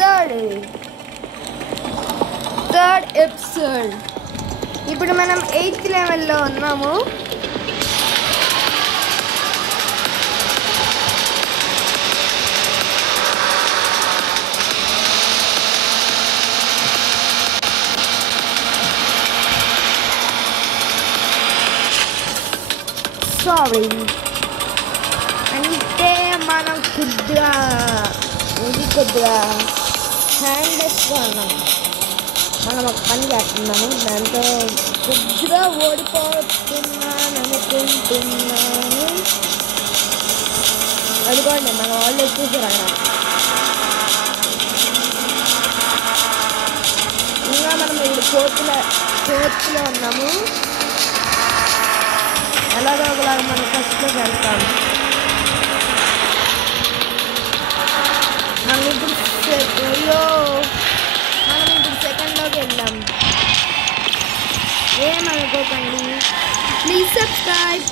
Third episode. ఇప్పుడు మనం 8th లెవెల్లో ఉన్నాము. సారీ అంటే మనం కొద్దిగా హ్యాండ్లెస్గా ఉన్నాం. మనం ఒక పని చేస్తున్నాము, దాంతో కొద్దిగా ఓడిపోతున్నాను అనుకుంటున్నాను. అదిగోండి మన వాళ్ళు వచ్చేసారు అక్కడ. ఇంకా మనం ఇప్పుడు ఫోర్త్లో ఉన్నాము. ఎలాగో ఒకలాగా మనం ఫస్ట్లోకి వెళ్తాము. మనం ఇప్పుడు సెకండ్లోకి వెళ్దాం. ఏమనుకోకండి, ప్లీజ్ సబ్స్క్రైబ్.